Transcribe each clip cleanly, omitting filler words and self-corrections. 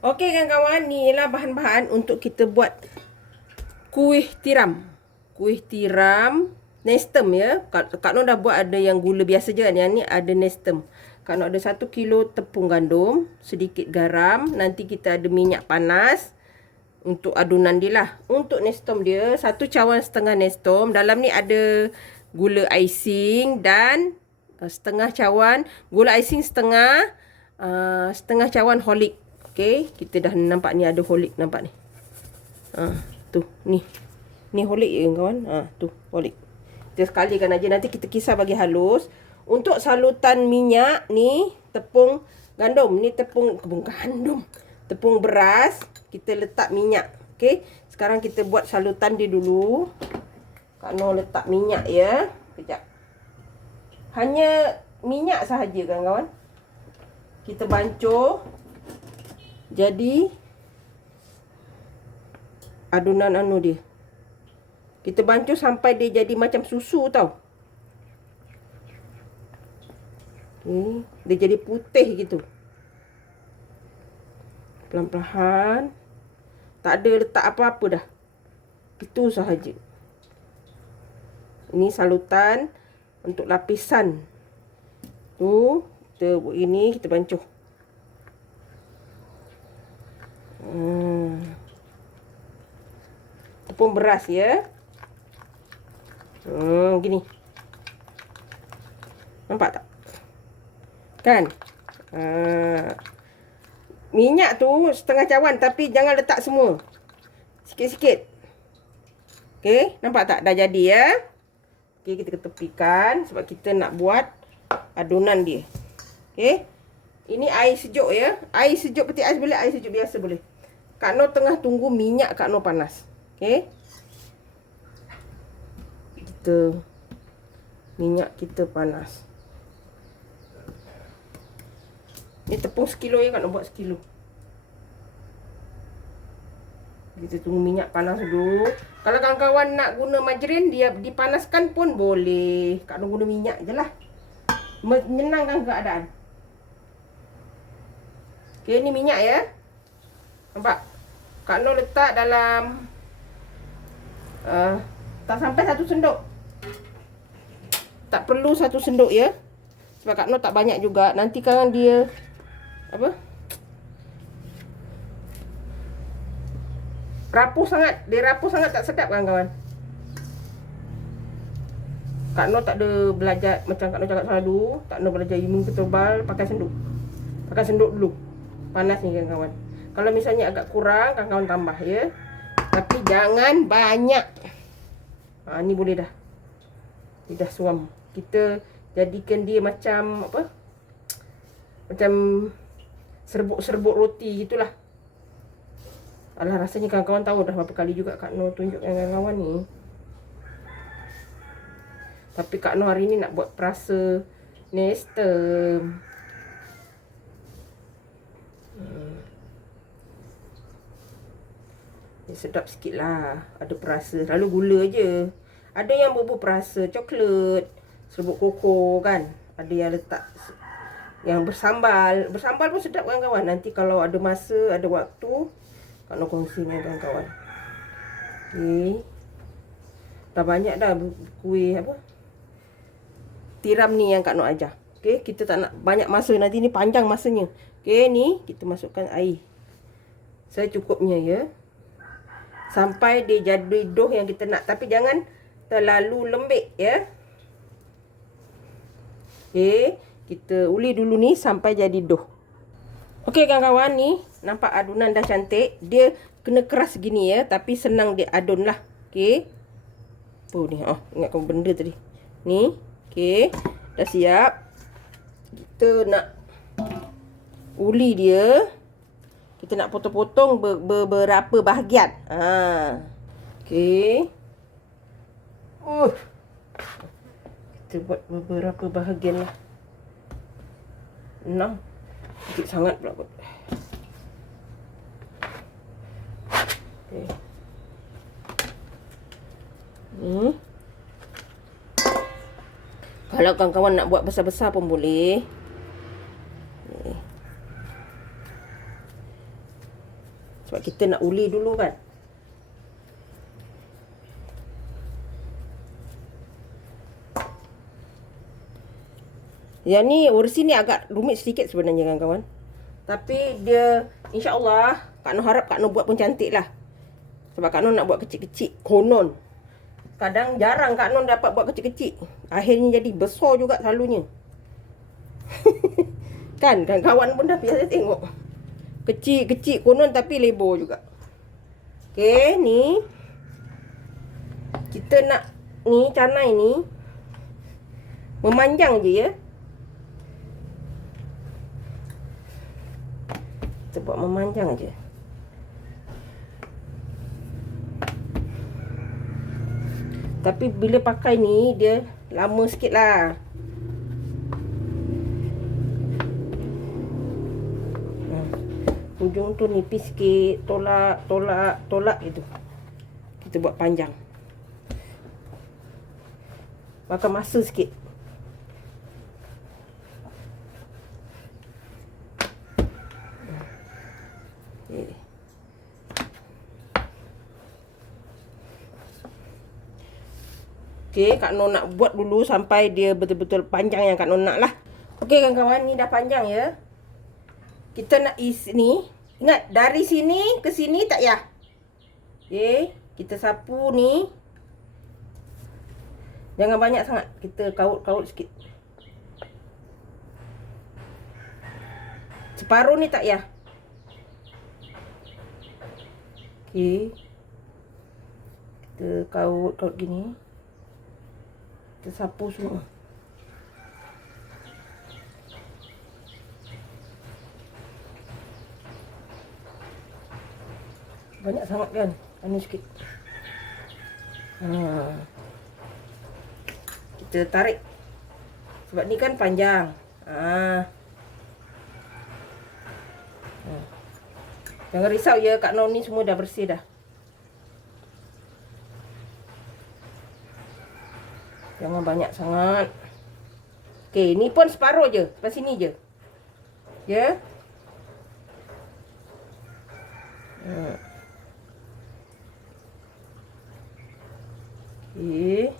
Okey kawan-kawan, ni ialah bahan-bahan untuk kita buat kuih tiram. Kuih tiram nestem ya. Kak Noh dah buat ada yang gula biasa je kan. Yang ni ada nestem. Kak Noh ada 1 kilo tepung gandum, sedikit garam, nanti kita ada minyak panas untuk adunan dia lah. Untuk nestem dia 1 cawan setengah nestem. Dalam ni ada gula icing dan setengah cawan gula icing, setengah cawan Horlick. Okey, kita dah nampak ni ada Horlick, nampak ni. Tu, ni. Ni Horlick je kawan. Tu, Horlick. Kita sekalikan aja, nanti kita kisar bagi halus. Untuk salutan minyak ni tepung gandum, ni tepung gandum. Tepung beras, kita letak minyak. Okey, sekarang kita buat salutan dia dulu. Kak Noh letak minyak ya. Kejap. Hanya minyak sahaja kawan-kawan. Kita bancuh. Jadi adunan dia. Kita bancuh sampai dia jadi macam susu tau. Okay. Dia jadi putih gitu. Pelan-pelan. Tak ada letak apa-apa dah. Itu sahaja. Ini salutan untuk lapisan. Tu, kita buat ini, kita bancuh. Tepung beras ya. Gini. Nampak tak? Kan? Minyak tu setengah cawan, tapi jangan letak semua. Sikit-sikit. Okey, nampak tak? Dah jadi ya. Okey, kita ketepikan sebab kita nak buat adunan dia. Okey. Ini air sejuk ya. Air sejuk peti ais boleh, air sejuk biasa boleh. Kak Noh tengah tunggu minyak Kak Noh panas. Okey. Minyak kita panas. Ni tepung sekilo ya, Kak Noh buat sekilo. Kita tunggu minyak panas dulu. Kalau kawan-kawan nak guna margarin, dia dipanaskan pun boleh. Kak Noh guna minyak je lah. Menyenangkan keadaan. Okey, ni minyak ya. Nampak? Kak Noh letak dalam tak sampai 1 sendok. Tak perlu 1 sendok ya. Sebab Kak Noh tak banyak juga. Nanti kan dia rapuh sangat. Dia rapuh sangat, tak sedap kawan-kawan. Kak Noh tak ada belajar macam Kak Noh cakap selalu. Kak Noh belajar imun ketebal pakai sendok. Pakai sendok dulu. Panas ni kawan-kawan. Kalau misalnya agak kurang, kawan-kawan tambah ya. Tapi jangan banyak. Ni boleh dah. Dia dah suam. Kita jadikan dia macam macam serbuk-serbuk roti gitulah. Alah, rasanya kawan-kawan tahu dah berapa kali juga Kak Noh tunjuk kawan-kawan ni. Tapi Kak Noh hari ni nak buat perasa nestem. Sedap sikit lah. Ada perasa. Lalu gula je. Ada yang bubur perasa coklat, serbuk koko kan. Ada yang letak yang bersambal. Bersambal pun sedap kawan-kawan. Nanti kalau ada masa, ada waktu, Kak Noh kongsi dengan kawan-kawan. Okay. Dah banyak dah kuih tiram ni yang Kak Noh ajar. Okay. Kita tak nak banyak masa. Nanti ni panjang masanya. Okay. Ni kita masukkan air secukupnya ya. Sampai dia jadi dough yang kita nak. Tapi jangan terlalu lembek ya. Okey, kita uli dulu ni sampai jadi dough. Okey kawan-kawan, ni nampak adunan dah cantik. Dia kena keras gini ya, tapi senang dia adun lah. Okey. Ni, ingatkan benda tadi. Ni, okey. Dah siap. Kita nak uli dia. Kita nak potong-potong beberapa bahagian. Okey. Kita buat beberapa bahagian lah. 6. Sikit sangat pula buat. Okay. Kalau kawan-kawan nak buat besar-besar pun boleh. Sebab kita nak uli dulu kan. Yang ni ursi ni agak rumit sedikit sebenarnya kawan-kawan. Tapi dia insya-Allah Kak Noh harap Kak Noh buat pun cantik lah. Sebab Kak Noh nak buat kecil-kecil. Konon. Kadang jarang Kak Noh dapat buat kecil-kecil. Akhirnya jadi besar juga selalunya. Kan kawan-kawan pun dah biasa tengok. Kecil-kecil konon tapi lebar juga. Okey, ni. Kita nak ni canai ni memanjang je ya. Kita buat memanjang je. Tapi bila pakai ni dia lama sikit lah. Ujung tu nipis sikit, tolak gitu. Kita buat panjang. Makan masa sikit. Okey, Kak Noh nak buat dulu sampai dia betul-betul panjang yang Kak Noh nak lah. Okey kawan-kawan, ni dah panjang ya. Kita nak isi ni. Ingat, dari sini ke sini tak payah. Okey, kita sapu ni. Jangan banyak sangat. Kita kaut-kaut sikit. Separuh ni tak payah. Okey. Kita kaut-kaut gini. Kita sapu semua. Banyak sangat kan? Anu sikit. Kita tarik. Sebab ni kan panjang. Jangan risau ya, Kak Noh ni semua dah bersih dah. Jangan banyak sangat. Okey, ni pun separuh je. Sampai sini je. Ya. Okey.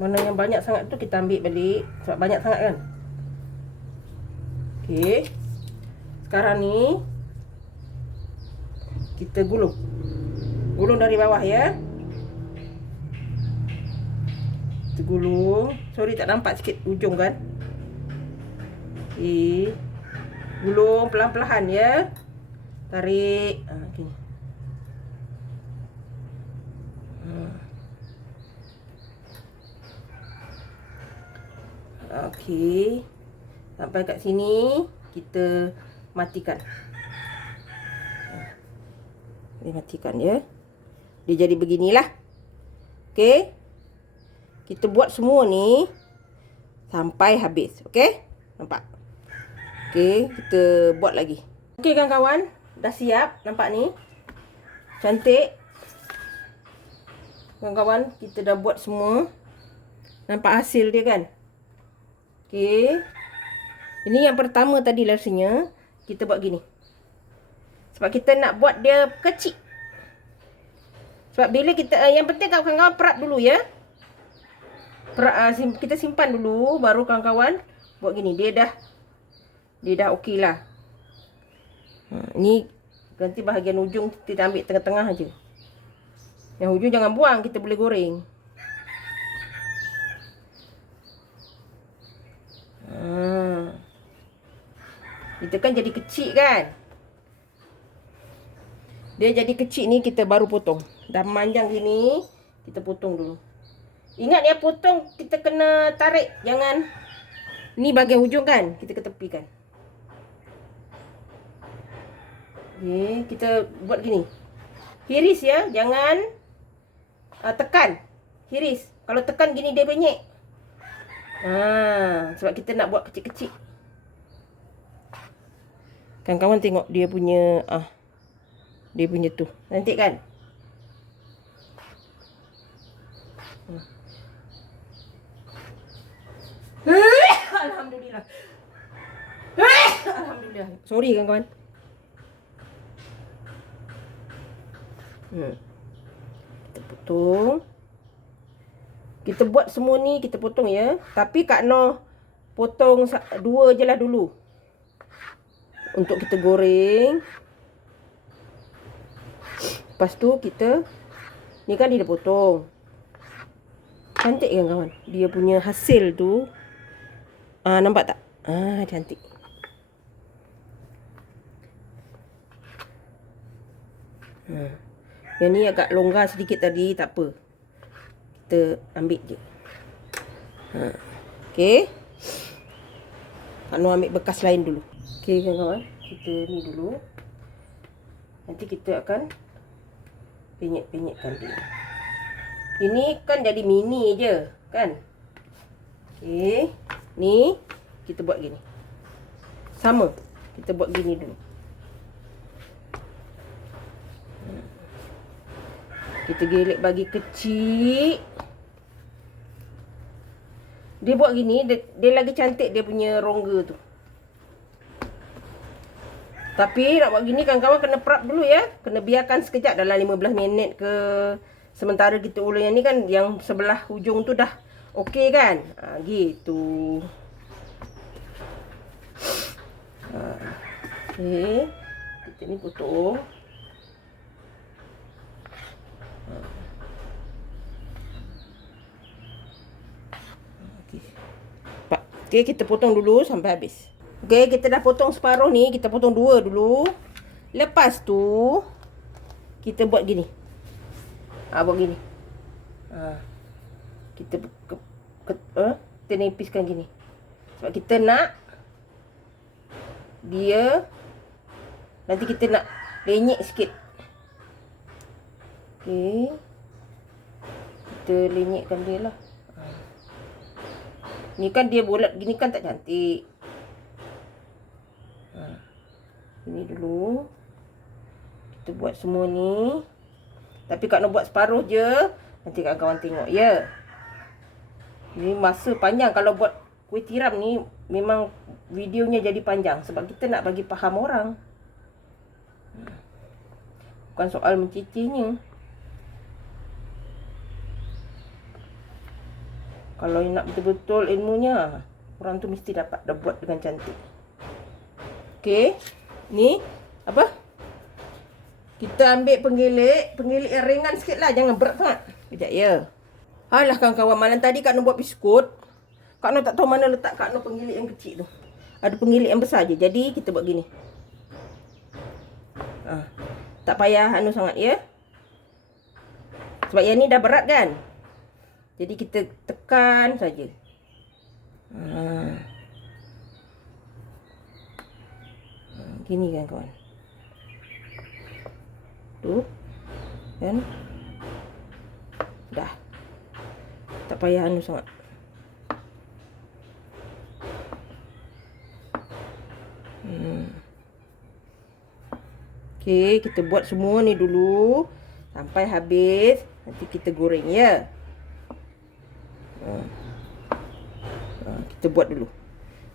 Mana yang banyak sangat tu kita ambil balik. Sebab banyak sangat kan. Okey. Sekarang ni kita gulung. Gulung dari bawah ya. Kita gulung. Sorry tak nampak sikit ujung kan. Okey. Gulung pelan-pelan ya. Tarik. Okey. Okey. Sampai kat sini kita matikan. Dia matikan ya. Dia jadi beginilah. Okey. Kita buat semua ni sampai habis. Okey? Nampak? Okey, kita buat lagi. Okey kawan-kawan, dah siap. Nampak ni? Cantik. Kawan-kawan, kita dah buat semua. Nampak hasil dia kan? Okey. Ini yang pertama tadi rasanya. Kita buat gini. Sebab kita nak buat dia kecil. Sebab bila kita, yang penting kawan-kawan perap dulu ya. Kita simpan dulu. Baru kawan-kawan buat gini. Dia dah okey lah. Ni nanti bahagian ujung kita ambil tengah-tengah aja. Yang ujung jangan buang. Kita boleh goreng. Kita kan jadi kecil kan. Dia jadi kecil ni kita baru potong. Dah panjang gini, kita potong dulu. Ingat ya, potong kita kena tarik. Jangan, ni bahagian hujung kan, kita ketepikan. Okey, kita buat gini. Hiris ya, jangan tekan. Hiris. Kalau tekan gini dia benyek. Sebab kita nak buat kecil-kecil. Kawan-kawan tengok dia punya, dia punya tu. Cantik kan? Alhamdulillah. Alhamdulillah. Sorry kawan-kawan. Kita potong. Kita buat semua ni kita potong ya. Tapi Kak Noh potong 2 je lah dulu. Untuk kita goreng. Lepas tu kita ni kan dia dah potong. Cantik kan kawan? Dia punya hasil tu. Nampak tak? Cantik. Yang ni agak longgar sedikit tadi, tak apa. Kita ambil je. Okey. Kak Noh ambil bekas lain dulu. Okey kawan-kawan, kita ni dulu. Nanti kita akan penyet-penyetkan dia. Ini kan jadi mini je, kan? Okey. Ni kita buat gini. Sama. Kita buat gini dulu. Kita gelik bagi kecil. Dia buat gini, dia lagi cantik dia punya rongga tu. Tapi nak buat gini kawan-kawan kena prep dulu ya. Kena biarkan sekejap dalam 15 minit ke. Sementara kita ulur yang ni kan, yang sebelah hujung tu dah okey kan. Gitu. Okey. Kita ni potong. Okey, kita potong dulu sampai habis. Okey, kita dah potong separuh ni, kita potong 2 dulu. Lepas tu kita buat gini. Buat gini. Kita kita nipiskan gini. Sebab kita nak dia nanti kita nak lenyek sikit. Okey. Kita lenyekkan dia lah. Ni kan dia bulat gini kan tak cantik. Ini dulu. Kita buat semua ni. Tapi Kak Noh buat separuh je. Nanti kawan-kawan tengok ya. Ini masa panjang. Kalau buat kuih tiram ni memang videonya jadi panjang. Sebab kita nak bagi faham orang. Bukan soal mencicinya. Kalau nak betul-betul ilmunya, orang tu mesti dapat dah buat dengan cantik. Okey. Ni apa? Kita ambil penggilik yang ringan sikit lah. Jangan berat sangat. Sekejap ya. Alah kawan-kawan, malam tadi Kak Noh buat biskut. Kak Noh tak tahu mana letak Kak Noh penggilik yang kecil tu. Ada penggilik yang besar je. Jadi kita buat gini. Tak payah sangat ya. Sebab yang ni dah berat kan. Jadi kita tekan saja. Gini kan kawan. Tu. Kan? Dah. Tak payah sangat. Okey, kita buat semua ni dulu sampai habis. Nanti kita goreng ya. Kita buat dulu.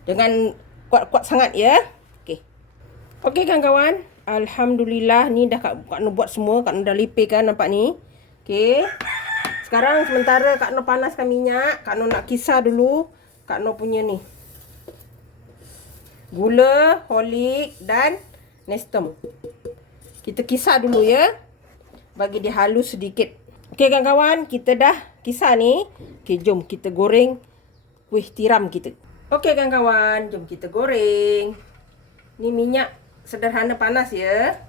Jangan kuat-kuat sangat ya. Okey. Okey kawan-kawan. Alhamdulillah ni dah Kak Noh buat semua. Kak Noh dah lipihkan, nampak ni. Okey. Sekarang sementara Kak Noh panaskan minyak. Kak Noh nak kisar dulu Kak Noh punya ni. Gula, holik dan nestem. Kita kisar dulu ya. Bagi dia halus sedikit. Okey kawan-kawan, kita dah kisar ni. Okey, jom kita goreng kuih tiram kita. Okey kawan-kawan, jom kita goreng. Ni minyak sederhana panas ya.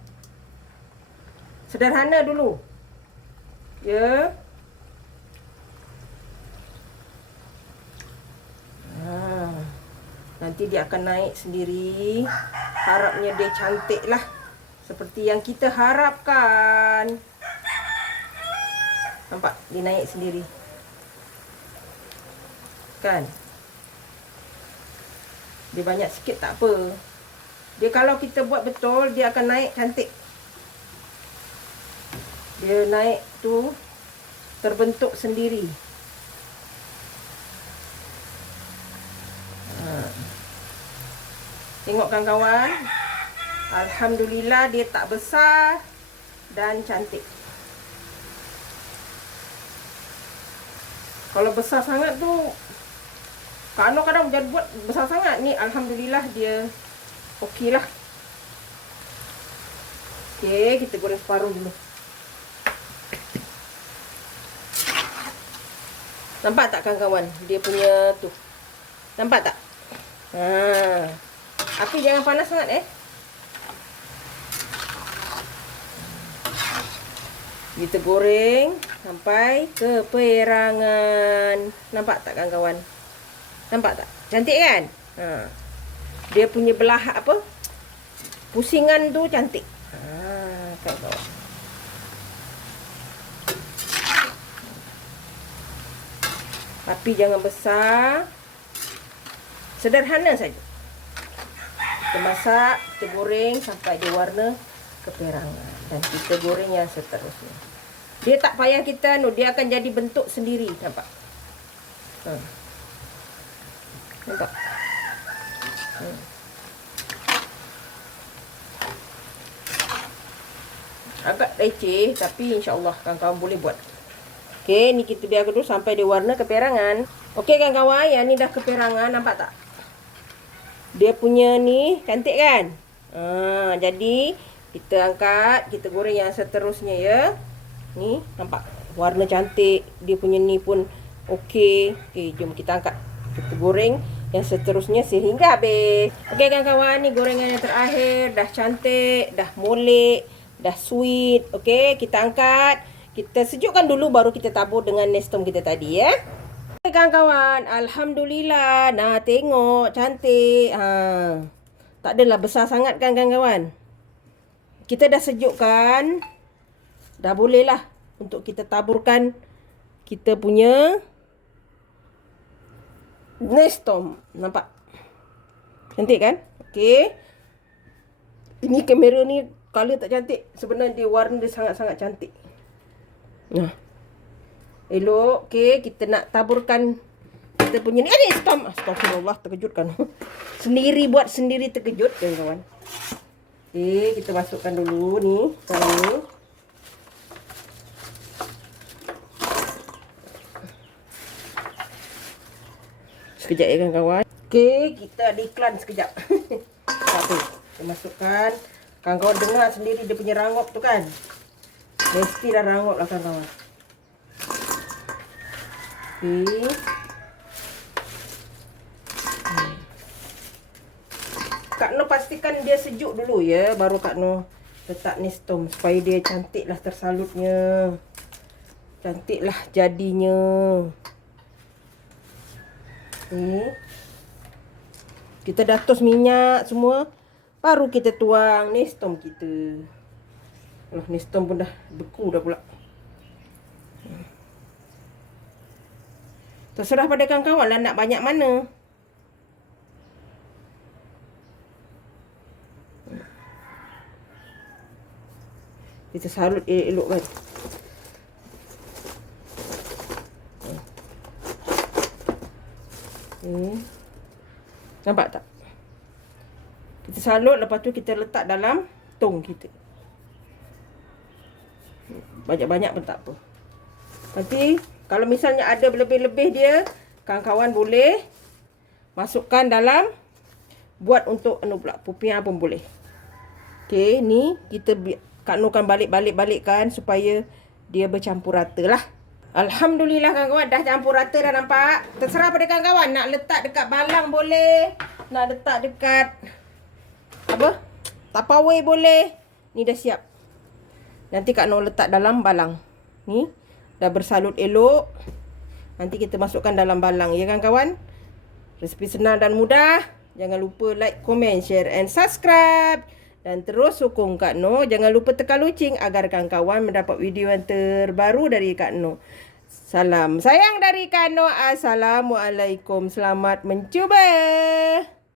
Sederhana dulu. Ya. Nanti dia akan naik sendiri. Harapnya dia cantik lah. Seperti yang kita harapkan. Nampak? Dia naik sendiri. Kan? Dia banyak sikit tak apa. Dia kalau kita buat betul, dia akan naik cantik. Dia naik tu terbentuk sendiri. Tengok kawan-kawan. Alhamdulillah dia tak besar dan cantik. Kalau besar sangat tu, Kak Noh kadang jadi buat besar sangat. Ni alhamdulillah dia okey lah. Okey, kita goreng separuh dulu. Nampak tak kawan-kawan? Dia punya tu. Nampak tak? Api jangan panas sangat Kita goreng sampai keperangan. Nampak tak kawan-kawan? Nampak tak? Cantik kan? Dia punya belah apa? Pusingan tu cantik. Kawan-kawan. Api jangan besar. Sederhana saja. Kita masak, kita goreng sampai dia warna keperangan. Dan kita goreng yang seterusnya. Dia tak payah kita dia akan jadi bentuk sendiri. Nampak? Nampak? Agak leceh, tapi insyaAllah kawan-kawan boleh buat. Okey, ni kita biarkan dulu sampai dia warna keperangan. Okey kawan-kawan, yang ni dah keperangan. Nampak tak? Dia punya ni cantik kan? Jadi kita angkat, kita goreng yang seterusnya ya. Ni nampak warna cantik. Dia punya ni pun okey. Okey, jom kita angkat. Kita goreng yang seterusnya sehingga habis. Okey kawan-kawan, ni gorengan yang terakhir. Dah cantik, dah molek, dah sweet. Okey, kita angkat. Kita sejukkan dulu baru kita tabur dengan nestum kita tadi ya. Okey kawan-kawan, alhamdulillah. Nah, tengok cantik. Tak adalah besar sangat kan kawan-kawan. Kita dah sejukkan. Dah boleh lah untuk kita taburkan kita punya nestum. Nampak? Cantik kan? Okey. Ini kamera ni color tak cantik. Sebenarnya dia warna dia sangat-sangat cantik. Elok. Okey, kita nak taburkan kita punya ni. Nestum. Astagfirullah, terkejut kan. Sendiri buat sendiri terkejut kawan-kawan. Okey, kita masukkan dulu ni. Sekarang ni. Sekejap ya kawan-kawan. Okey, kita ada iklan sekejap. Satu. Kita masukkan. Kawan-kawan dengar sendiri dia punya rangop tu kan. Mesti dah rangop lah kawan-kawan. Okey. Kak Noh pastikan dia sejuk dulu ya. Baru Kak Noh letak nestum. Supaya dia cantiklah tersalutnya. Cantiklah jadinya. Kita dah tos minyak semua. Baru kita tuang nestum kita. Nestum pun dah beku dah pula. Terserah pada kawan-kawan lah nak banyak mana. Kita salut elok kan. Nampak tak? Kita salut, lepas tu kita letak dalam tong kita. Banyak-banyak pun tak apa. Nanti kalau misalnya ada lebih-lebih dia, kawan-kawan boleh masukkan dalam buat untuk pula popiah pun boleh. Okey, ni kita Kak Noh kan balik-balikkan supaya dia bercampur rata lah. Alhamdulillah kawan-kawan dah campur rata dah, nampak. Terserah pada kawan-kawan nak letak dekat balang boleh, nak letak dekat apa? Tupperware boleh. Ni dah siap. Nanti Kak Noh letak dalam balang. Ni dah bersalut elok. Nanti kita masukkan dalam balang ya kawan-kawan. Resipi senang dan mudah. Jangan lupa like, komen, share and subscribe. Dan terus sokong Kak Noh. Jangan lupa tekan loceng agar kawan-kawan mendapat video yang terbaru dari Kak Noh. Salam sayang dari Kak Noh. Assalamualaikum. Selamat mencuba.